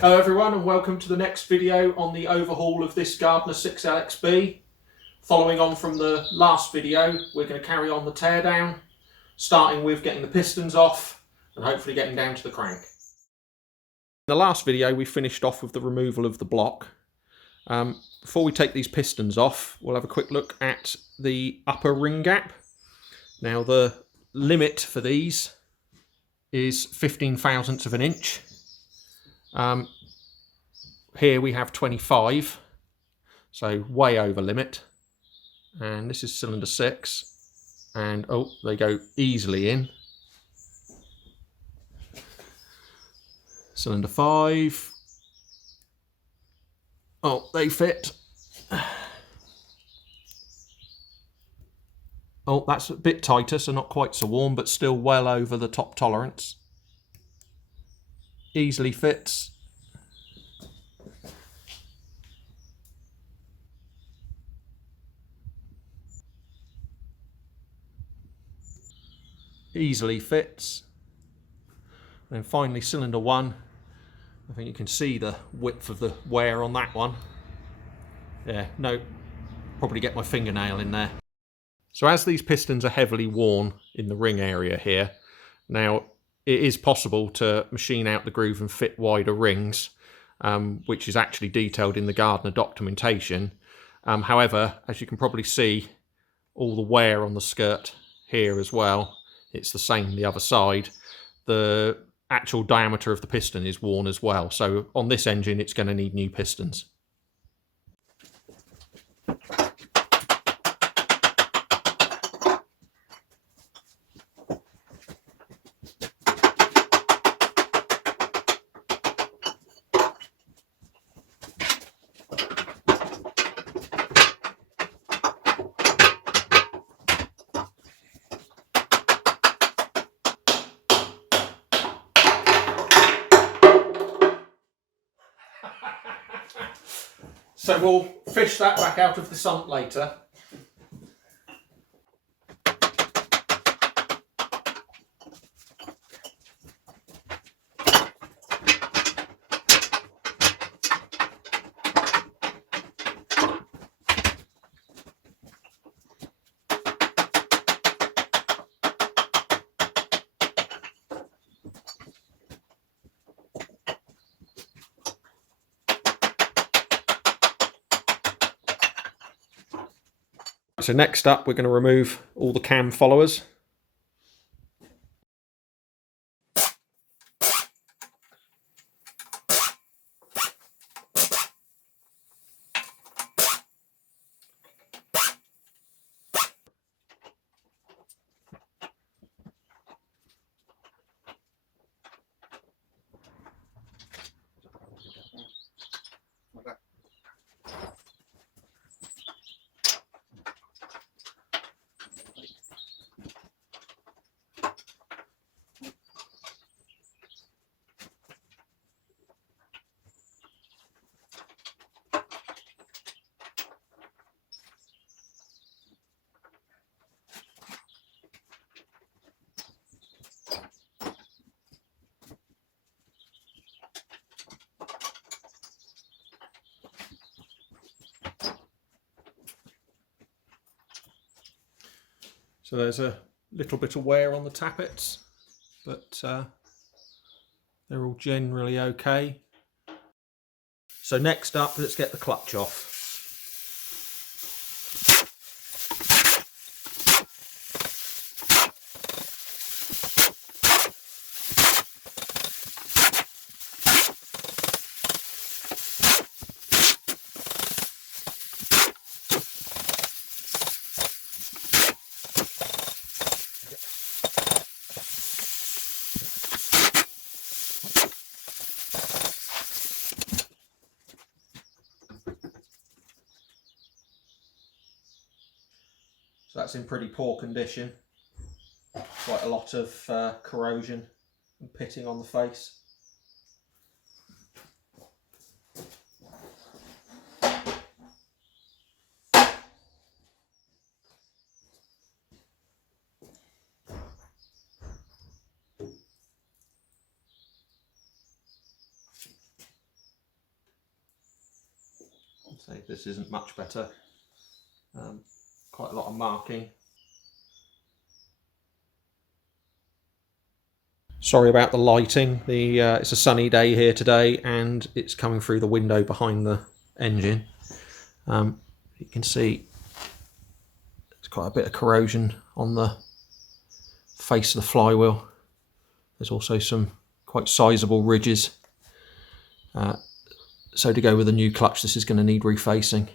Hello everyone and welcome to the next video on the overhaul of this Gardner 6LXB. Following on from the last video, we're going to carry on the teardown, starting with getting the pistons off and hopefully getting down to the crank. In the last video we finished off with the removal of the block. Before we take these pistons off, we'll have a quick look at the upper ring gap. Now the limit for these is 15 thousandths of an inch. Here we have 25, so way over limit. And this is cylinder 6, and oh, they go easily in. Cylinder 5, oh, they fit. Oh, that's a bit tighter, so not quite so warm, but still well over the top tolerance. Easily fits. Easily fits. And then finally cylinder 1. I think you can see the width of the wear on that one. Yeah, no, probably get my fingernail in there. So as these pistons are heavily worn in the ring area here, now it is possible to machine out the groove and fit wider rings, which is actually detailed in the Gardner documentation. However, as you can probably see, all the wear on the skirt here as well, it's the same the other side. The actual diameter of the piston is worn as well. So on this engine, it's going to need new pistons. So we'll fish that back out of the sump later. So next up, we're going to remove all the cam followers. So there's a little bit of wear on the tappets, but they're all generally okay. So next up, let's get the clutch off. So that's in pretty poor condition. Quite a lot of corrosion and pitting on the face. say this isn't much better. Quite a lot of marking. Sorry about the lighting. It's a sunny day here today and it's coming through the window behind the engine. You can see there's quite a bit of corrosion on the face of the flywheel. There's also some quite sizable ridges. So to go with a new clutch, this is going to need refacing.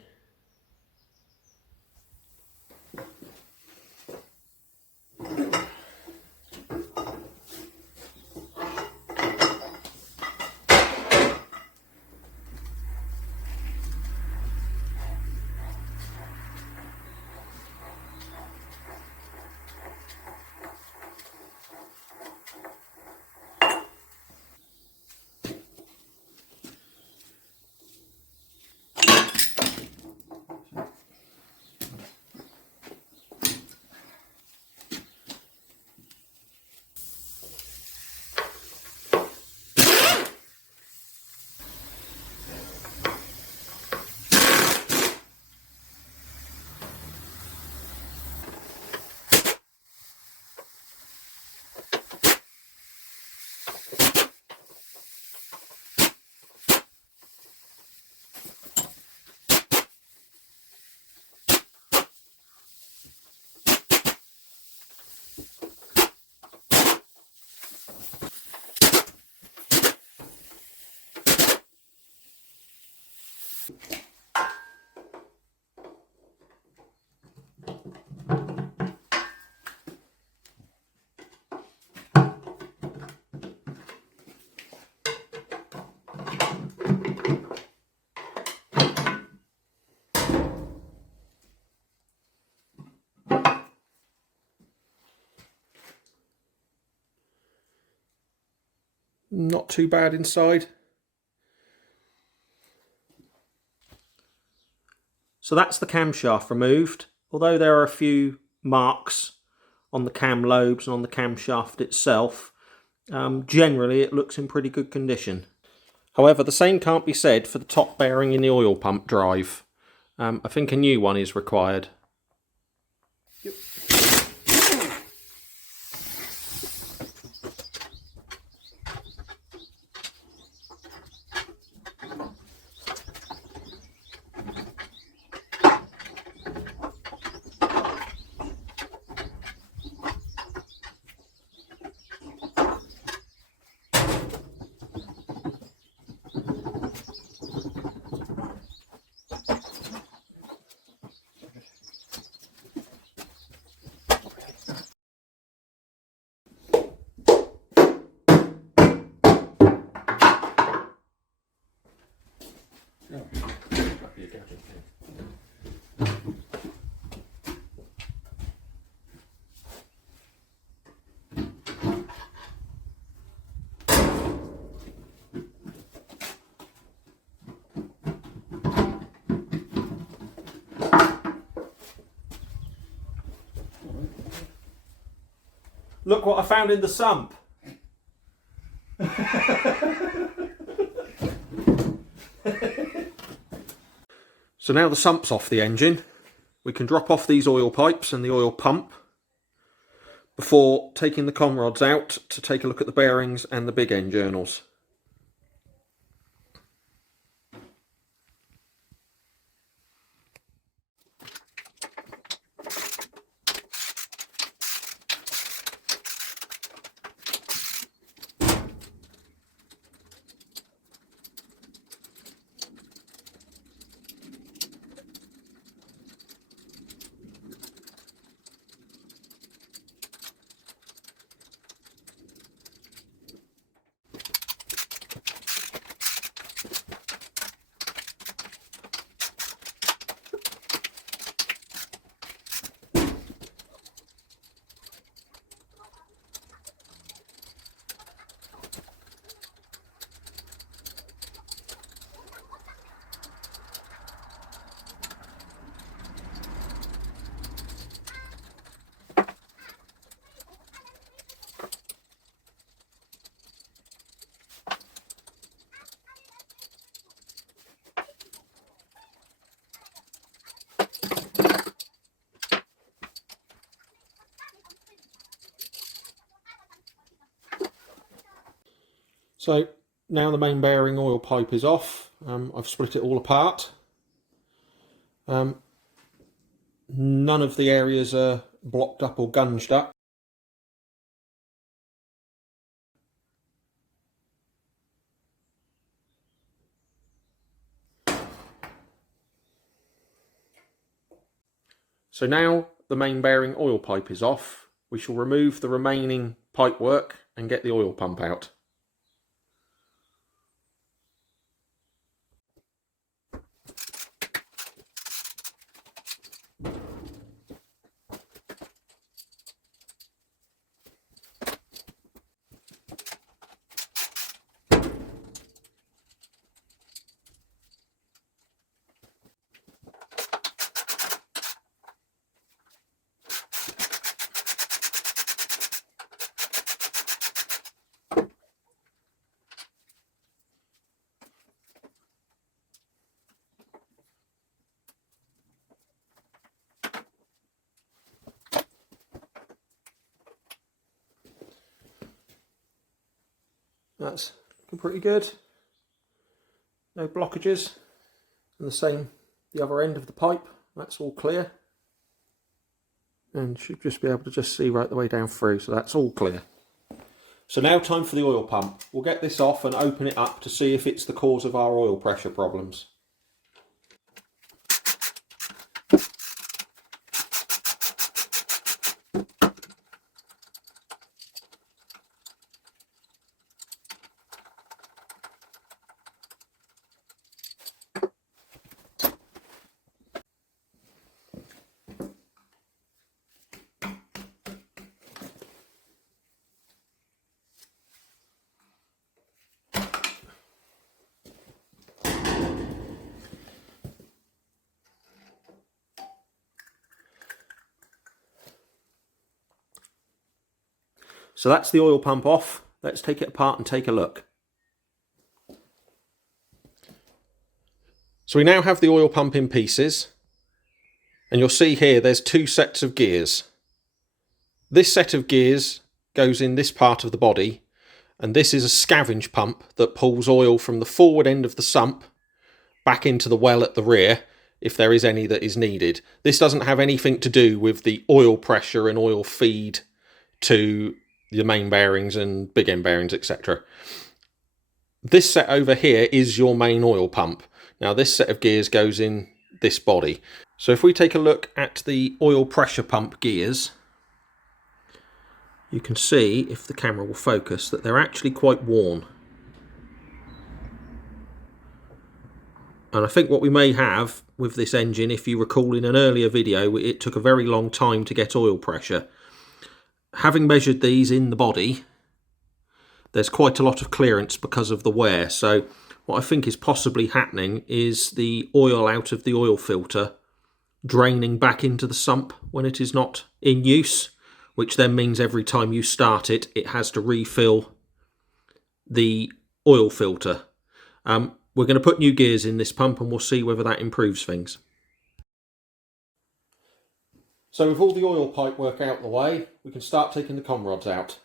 Not too bad inside. So that's the camshaft removed. Although there are a few marks on the cam lobes and on the camshaft itself, generally it looks in pretty good condition. However, the same can't be said for the top bearing in the oil pump drive. I think a new one is required. Yep. Look what I found in the sump. So now the sump's off the engine, we can drop off these oil pipes and the oil pump before taking the con rods out to take a look at the bearings and the big end journals. So now the main bearing oil pipe is off. I've split it all apart. None of the areas are blocked up or gunged up. So now the main bearing oil pipe is off. We shall remove the remaining pipework and get the oil pump out. That's looking pretty good. No blockages. And the same, the other end of the pipe, that's all clear. And should just be able to just see right the way down through, so that's all clear. So now time for the oil pump. We'll get this off and open it up to see if it's the cause of our oil pressure problems. So that's the oil pump off. Let's take it apart and take a look. So we now have the oil pump in pieces. And you'll see here there's two sets of gears. This set of gears goes in this part of the body. And this is a scavenge pump that pulls oil from the forward end of the sump back into the well at the rear, if there is any that is needed. This doesn't have anything to do with the oil pressure and oil feed to the main bearings and big end bearings, etc. This set over here is your main oil pump. Now this set of gears goes in this body. So if we take a look at the oil pressure pump gears, you can see, if the camera will focus, that they're actually quite worn. And I think what we may have with this engine, if you recall in an earlier video, it took a very long time to get oil pressure. Having measured these in the body, there's quite a lot of clearance because of the wear. So what I think is possibly happening is the oil out of the oil filter draining back into the sump when it is not in use, which then means every time you start it, it has to refill the oil filter. We're going to put new gears in this pump and we'll see whether that improves things. So with all the oil pipe work out the way, we can start taking the com rods out.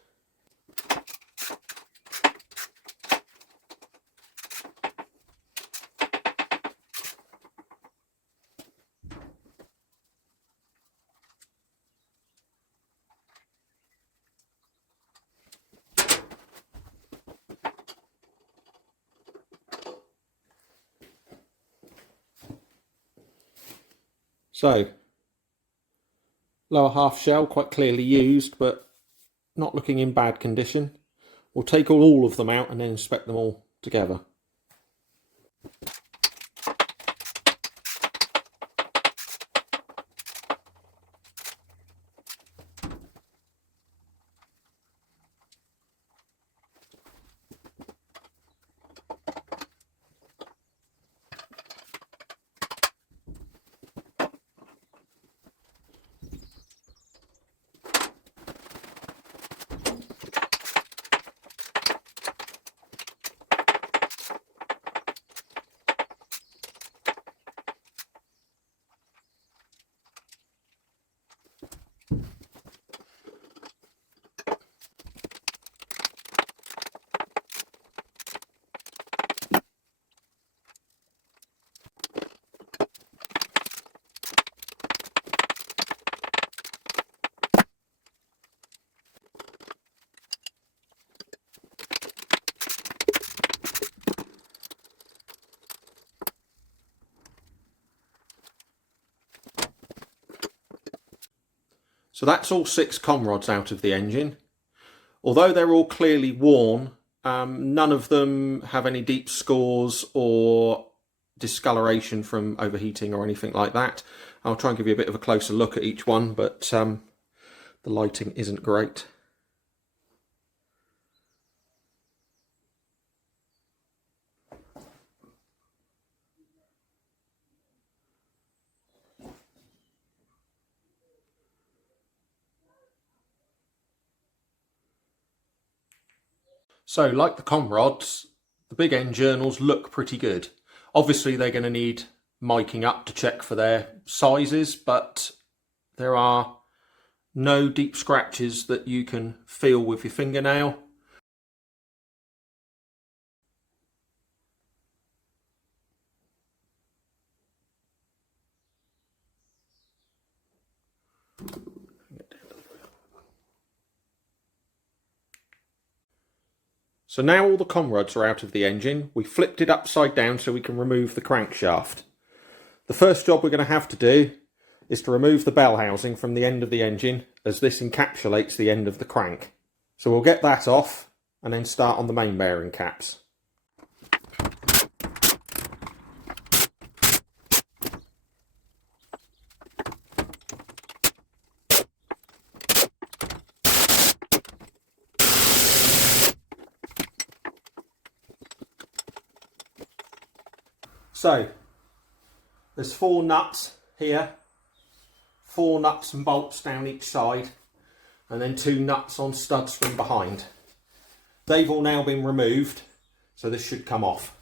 So, lower half shell quite clearly used, but not looking in bad condition. We'll take all of them out and then inspect them all together. So that's all 6 com rods out of the engine. Although they're all clearly worn, none of them have any deep scores or discoloration from overheating or anything like that. I'll try and give you a bit of a closer look at each one, but the lighting isn't great. So, like the com rods, the big end journals look pretty good. Obviously, they're going to need miking up to check for their sizes, but there are no deep scratches that you can feel with your fingernail. So now all the com rods are out of the engine. We flipped it upside down so we can remove the crankshaft. The first job we're going to have to do is to remove the bell housing from the end of the engine, as this encapsulates the end of the crank. So we'll get that off and then start on the main bearing caps. So, there's 4 nuts here, 4 nuts and bolts down each side, and then 2 nuts on studs from behind. They've all now been removed, so this should come off.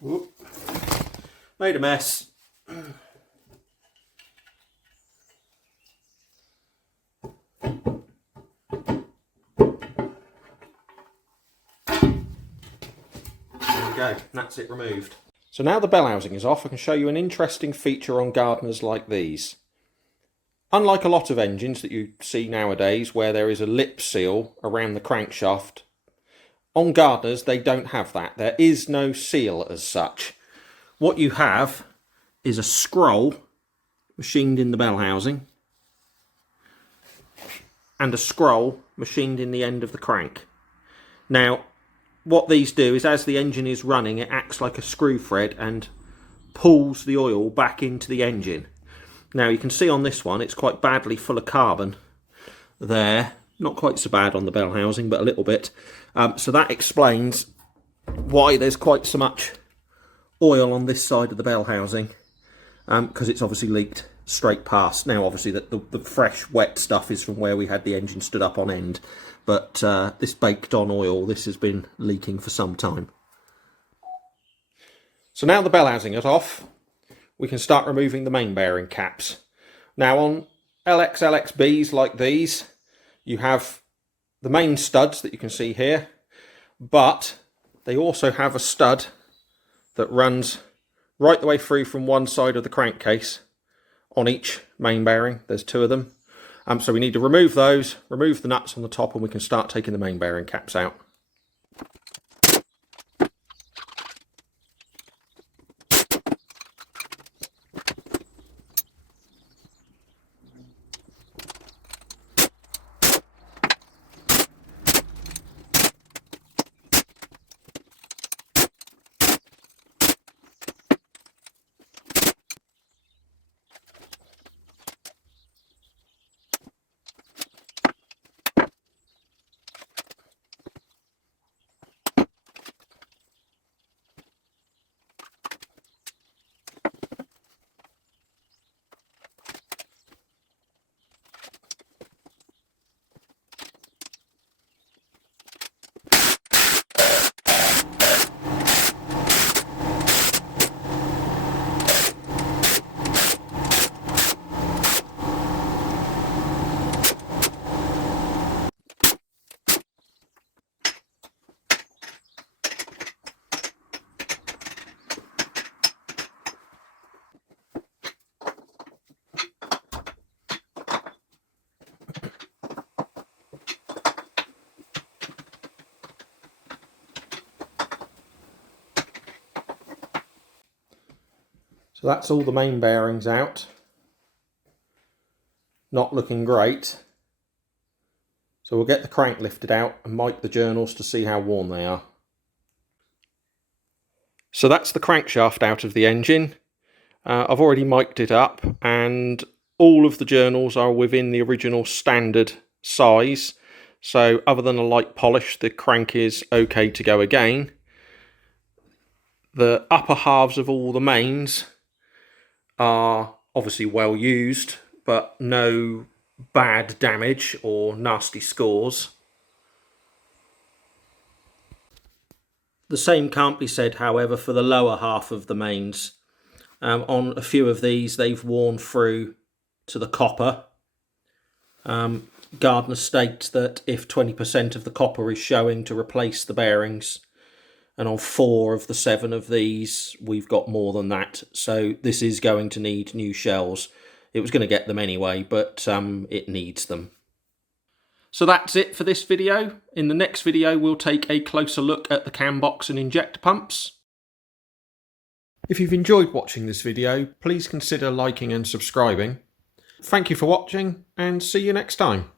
Whoop. Made a mess. Go. That's it removed. So now the bell housing is off, I can show you an interesting feature on Gardners like these. Unlike a lot of engines that you see nowadays where there is a lip seal around the crankshaft, on Gardners they don't have that. There is no seal as such. What you have is a scroll machined in the bell housing and a scroll machined in the end of the crank. Now, what these do is, as the engine is running, it acts like a screw thread and pulls the oil back into the engine. Now you can see on this one it's quite badly full of carbon there. Not quite so bad on the bell housing, but a little bit. So that explains why there's quite so much oil on this side of the bell housing, because it's obviously leaked straight past. Now obviously the fresh wet stuff is from where we had the engine stood up on end. But this baked on oil, this has been leaking for some time. So now the bell housing is off, we can start removing the main bearing caps. Now on LXBs like these, you have the main studs that you can see here, but they also have a stud that runs right the way through from one side of the crankcase on each main bearing. There's 2 of them. So we need to remove those, remove the nuts on the top, and we can start taking the main bearing caps out. So that's all the main bearings out. Not looking great. So we'll get the crank lifted out and mic the journals to see how worn they are. So that's the crankshaft out of the engine. I've already mic'd it up and all of the journals are within the original standard size. So other than a light polish, the crank is okay to go again. The upper halves of all the mains are obviously well used, but no bad damage or nasty scores. The same can't be said, however, for the lower half of the mains. On a few of these, they've worn through to the copper. Gardner states that if 20% of the copper is showing, to replace the bearings. And on 4 of the 7 of these, we've got more than that. So this is going to need new shells. It was going to get them anyway, but it needs them. So that's it for this video. In the next video, we'll take a closer look at the cam box and injector pumps. If you've enjoyed watching this video, please consider liking and subscribing. Thank you for watching, and see you next time.